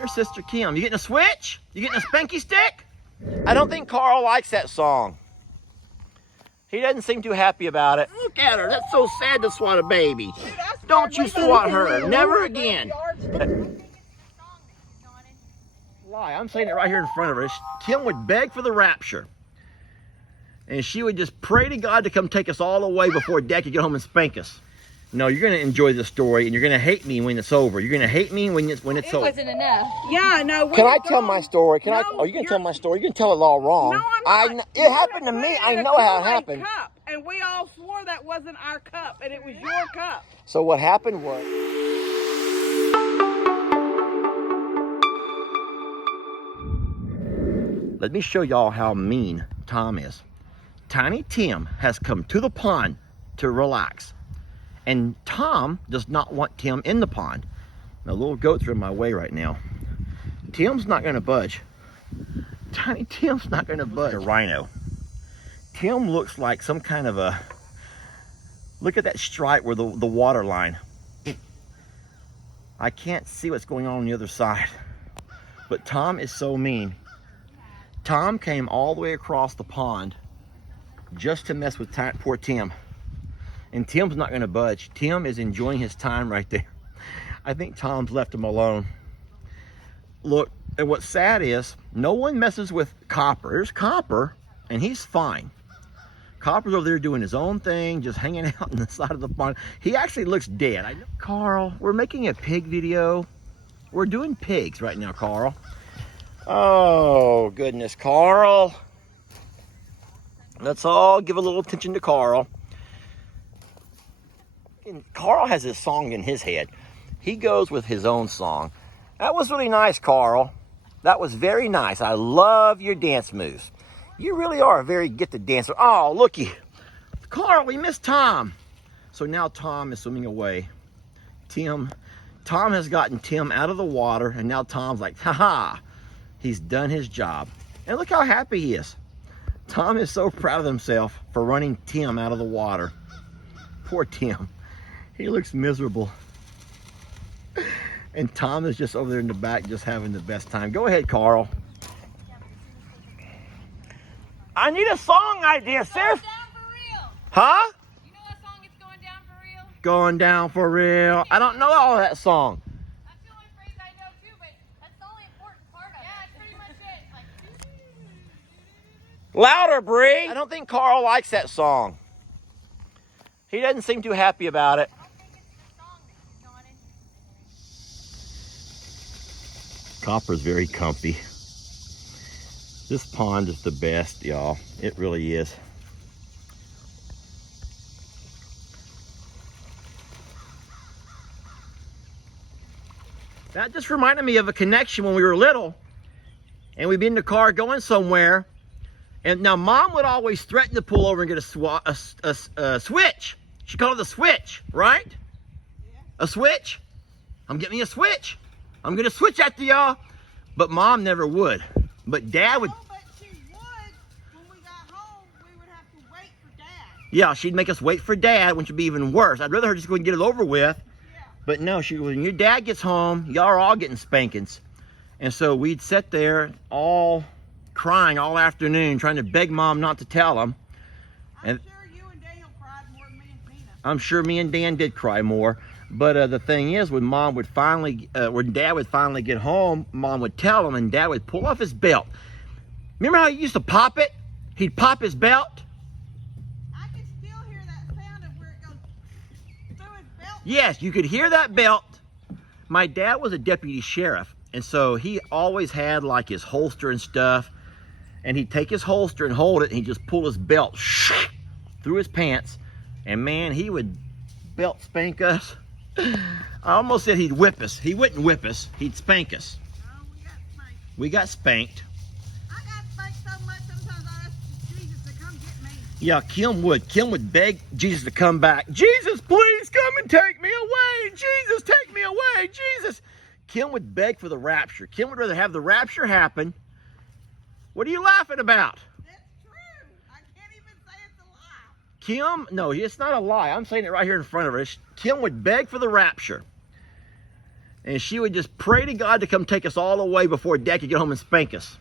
There's Sister Kim. You getting a switch? You getting a spanky stick? I don't think Carl likes that song. He doesn't seem too happy about it. Look at her. That's so sad to swat a baby. Dude, Don't you swat her. Never again. Lie. I'm saying it right here in front of her. Kim would beg for the rapture. And she would just pray to God to come take us all away before Dad could get home and spank us. No, you're going to enjoy this story, and you're going to hate me when it's over. You're going to hate me when it's over. It wasn't enough. Yeah, no. Can I tell my story? Can I? Oh, you can tell my story. You can tell it all wrong. No, I'm not. It happened to me. I know how it happened. Cup, and we all swore that wasn't our cup, and it was your cup. So what happened was... Let me show y'all how mean Tom is. Tiny Tim has come to the pond to relax. And Tom does not want Tim in the pond. The little goats are in my way right now. Tim's not going to budge. Tiny Tim's not going to budge. A rhino. Tim looks like some kind of a... Look at that stripe where the water line. I can't see what's going on the other side. But Tom is so mean. Tom came all the way across the pond just to mess with poor Tim. And Tim's not going to budge. Tim is enjoying his time right there. I think Tom's left him alone. Look, and what's sad is no one messes with Copper. There's Copper, and he's fine. Copper's over there doing his own thing, just hanging out on the side of the pond. He actually looks dead. Carl, we're making a pig video. We're doing pigs right now, Carl. Oh, goodness, Carl. Let's all give a little attention to Carl. And Carl has this song in his head. He goes with his own song. That was really nice, Carl. That was very nice. I love your dance moves. You really are a very gifted dancer. Oh, looky. Carl, we missed Tom. So now Tom is swimming away. Tom has gotten Tim out of the water, and now Tom's like, haha, he's done his job. And look how happy he is. Tom is so proud of himself for running Tim out of the water. Poor Tim. He looks miserable. And Tom is just over there in the back just having the best time. Go ahead, Carl. I need a song idea, sis. Going down for real. Huh? You know what song it's going down for real? Going down for real. I don't know all that song. That's the only phrase I know too, but that's the only important part of it. Yeah, it's pretty much it. Like, Louder, Bree. I don't think Carl likes that song. He doesn't seem too happy about it. I don't think it's the song that he's not in. Copper's very comfy. This pond is the best, y'all. It really is. That just reminded me of a connection when we were little and we'd be in the car going somewhere. And now Mom would always threaten to pull over and get a switch. She called it a switch, right? Yeah. A switch? I'm getting me a switch. I'm going to switch after y'all. But Mom never would. But Dad would. Oh, but she would. When we got home, we would have to wait for Dad. Yeah, she'd make us wait for Dad, which would be even worse. I'd rather her just go and get it over with. Yeah. But no, when your dad gets home, y'all are all getting spankings. And so we'd sit there all crying all afternoon, trying to beg Mom not to tell him. I'm sure you and Daniel cried more than me and Tina. I'm sure me and Dan did cry more. But the thing is, when Dad would finally get home, Mom would tell him, and Dad would pull off his belt. Remember how he used to pop it? He'd pop his belt. I can still hear that sound of where it goes through his belt. Yes, you could hear that belt. My dad was a deputy sheriff, and so he always had like his holster and stuff. And he'd take his holster and hold it, and he'd just pull his belt through his pants. And man, he would belt spank us. I almost said he'd whip us. He wouldn't whip us. He'd spank us. Oh, we got spanked. We got spanked. I got spanked so much sometimes I asked Jesus to come get me. Yeah, Kim would. Kim would beg Jesus to come back. Jesus, please come and take me away. Jesus, take me away. Jesus. Kim would beg for the rapture. Kim would rather have the rapture happen. What are you laughing about? That's true. I can't even say it's a lie. Kim, no, it's not a lie. I'm saying it right here in front of her. Kim would beg for the rapture. And she would just pray to God to come take us all away before Dad could get home and spank us.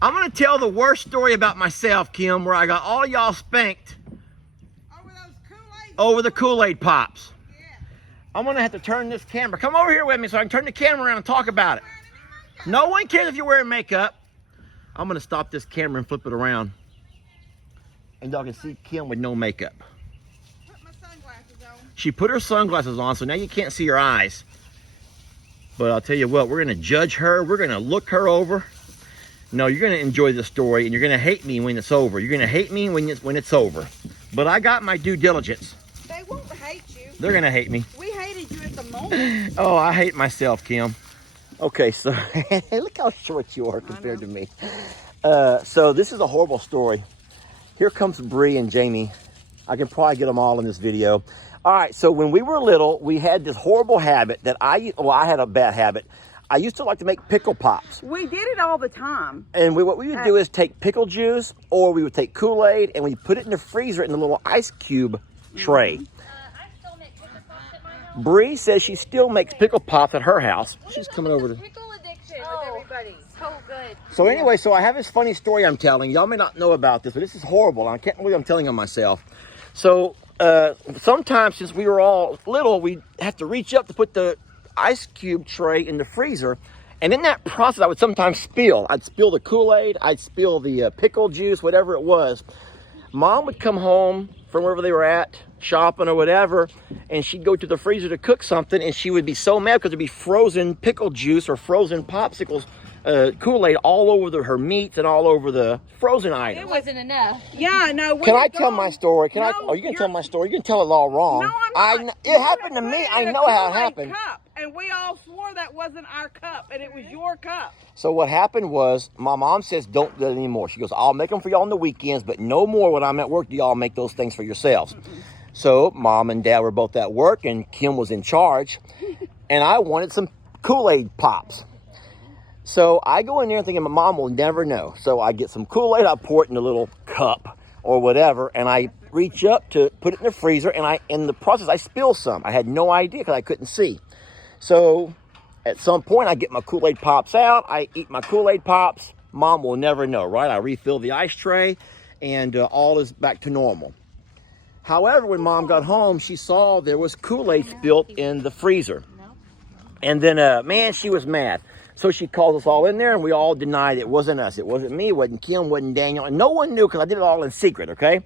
I'm going to tell the worst story about myself, Kim, where I got all y'all spanked Over those Kool-Aid. over the Kool-Aid Pops. Yeah. I'm going to have to turn this camera. Come over here with me so I can turn the camera around and talk about it. No one cares if you're wearing makeup. I'm going to stop this camera and flip it around. And y'all can see Kim with no makeup. Put my sunglasses on. She put her sunglasses on, so now you can't see her eyes. But I'll tell you what, we're going to judge her. We're going to look her over. No, you're going to enjoy this story, and you're going to hate me when it's over. You're going to hate me when it's over. But I got my due diligence. They won't hate you. They're going to hate me. We hated you at the moment. Oh, I hate myself, Kim. Okay, so look how short you are compared to me. So this is a horrible story. Here comes Bree and Jamie. I can probably get them all in this video. All right, so when we were little, we had this horrible habit that I had a bad habit. I used to like to make pickle pops. We did it all the time. And what we would do is take pickle juice, or we would take Kool-Aid, and we put it in the freezer in a little ice cube tray. I still make pickle pops at my house. Bree says she still makes pickle pops at her house. She's coming over to... Pickle addiction with everybody. So good. So anyway, so I have this funny story I'm telling. Y'all may not know about this, but this is horrible. I can't believe I'm telling on myself. So sometimes since we were all little, we have to reach up to put the ice cube tray in the freezer. And in that process, I would sometimes spill. I'd spill the Kool-Aid. I'd spill the pickle juice, whatever it was. Mom would come home from wherever they were at, shopping or whatever, and she'd go to the freezer to cook something, and she would be so mad because there'd be frozen pickle juice or frozen popsicles, Kool-Aid all over her meats and all over the frozen items. It wasn't enough. Yeah, no. Can I tell my story? No, Oh, you can tell my story. You can tell it all wrong. No, I'm not. It happened to me. I know how it happened. Cup, and we all swore that wasn't our cup, and it was your cup. So what happened was, my mom says, don't do it anymore. She goes, I'll make them for y'all on the weekends, but no more when I'm at work do y'all make those things for yourselves. So Mom and Dad were both at work, and Kim was in charge, and I wanted some Kool-Aid Pops. So I go in there thinking my mom will never know. So I get some Kool-Aid, I pour it in a little cup or whatever, and I reach up to put it in the freezer, and in the process, I spill some. I had no idea because I couldn't see. So at some point, I get my Kool-Aid Pops out. I eat my Kool-Aid Pops. Mom will never know, right? I refill the ice tray, and all is back to normal. However, when Mom got home, she saw there was Kool-Aid spilled in the freezer. And then, man, she was mad. So she called us all in there, and we all denied it wasn't us. It wasn't me, it wasn't Kim, wasn't Daniel. And no one knew because I did it all in secret, okay?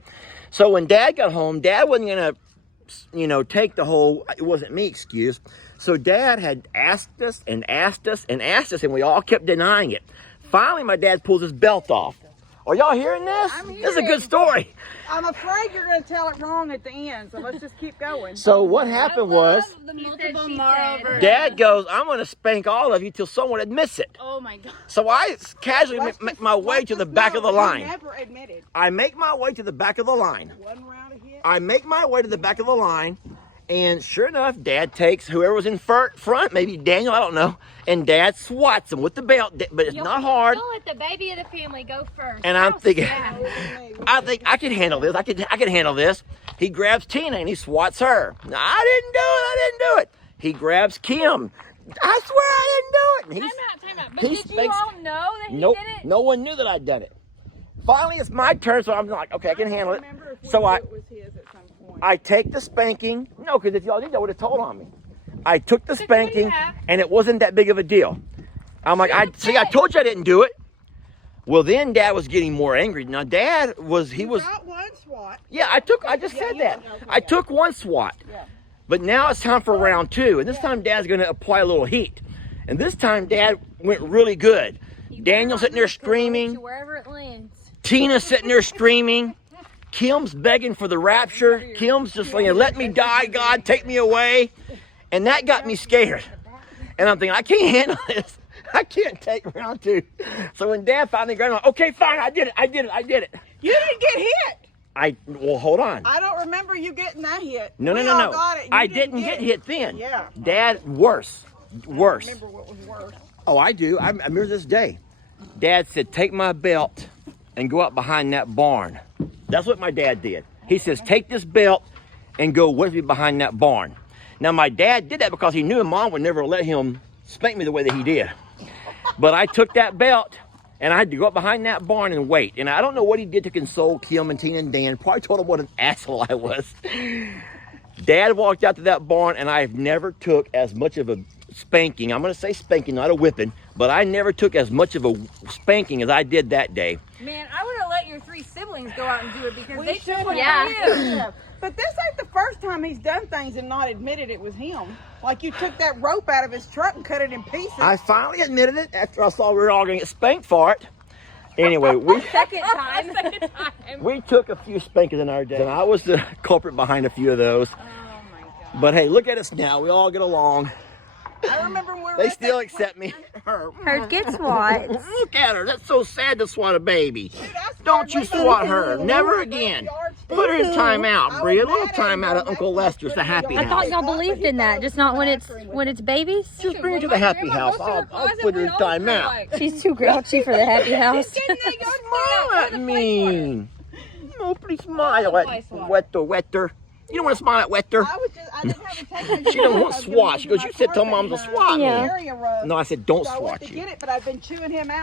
So when Dad got home, Dad wasn't going to, take the whole, it wasn't me excuse. So Dad had asked us, and we all kept denying it. Finally, my dad pulls his belt off. Are y'all hearing this? This is a good story. I'm afraid you're going to tell it wrong at the end, so let's just keep going. So what happened was, The multiple moreover. Dad goes, I'm going to spank all of you till someone admits it. Oh my God. So I casually make my way to the back of the line. Never admitted. I make my way to the back of the line. One round of hit. I make my way to the back of the line, and sure enough, Dad takes whoever was in front, maybe Daniel, I don't know, and Dad swats him with the belt, but it's not hard. Don't let the baby of the family go first. And I'm thinking, sad. I think I can handle this. I can handle this. He grabs Tina and he swats her. I didn't do it. He grabs Kim. I swear I didn't do it. And Time out. But he did you spanks- all know that he Nope, did it? no one knew that I'd done it. Finally, it's my turn, so I'm like, okay, I can handle it. Remember if we So knew it was his at some point. I take the spanking. No, because if y'all did, y'all would have told on me. I took the So spanking, yeah. and it wasn't that big of a deal. I'm like, I told you I didn't do it. Well, then Dad was getting more angry. Now, Dad was, he was, Got one swat. yeah, I just said that. okay, I took one swat. Yeah. But now it's time for round two, and this time Dad's going to apply a little heat. And this time Dad went really good. Daniel sitting there screaming. To wherever it lands. Tina sitting there screaming. Kim's begging for the rapture. Kim's just saying, let me die, God, take me away. And that got me scared. And I'm thinking, I can't handle this. I can't take round two. So when Dad finally got on, okay, fine, I did it. You didn't get hit. Well, hold on. I don't remember you getting that hit. No. We all got it. You I didn't get hit then. Yeah. Dad, worse. I remember what was worse. Oh, I do. I remember this day. Dad said, take my belt and go out behind that barn. That's what my dad did. He says, take this belt and go with me behind that barn. Now, my dad did that because he knew Mom would never let him spank me the way that he did. But I took that belt, and I had to go up behind that barn and wait. And I don't know what he did to console Kim and Tina and Dan. Probably told them what an asshole I was. Dad walked out to that barn, and I've never took as much of a spanking. I'm going to say spanking, not a whipping. But I never took as much of a spanking as I did that day. Man, I would have let your 3 siblings go out and do it because they should took one have. for you. But this ain't the first time he's done things and not admitted it was him. Like you took that rope out of his truck and cut it in pieces. I finally admitted it after I saw we were all going to get spanked for it. Anyway, Second time. we took a few spankings in our day, and I was the culprit behind a few of those. Oh my God. But hey, look at us now. We all get along. I remember when we were They at still that- accept me. Her Gets swats. Look at her. That's so sad to swat a baby. Dude, I Don't you started swat leaving her. the Never yard, again. the yard still. Put her in timeout, I Bria. A was little mad at him, timeout at but Uncle that's Lester's, the happy I thought house. y'all believed in that, just not when it's babies. Just bring her to the happy house. I'll put her in timeout. She's too grouchy for the happy house. Smile at me. No, please smile at Wetter. You don't want to smile at Wetter. I didn't have a tape. She don't want to swat. She goes, you said tell Mom to swat me. Yeah. Area rug. No, I said don't So I went swat to you. get it, but I've been chewing him out.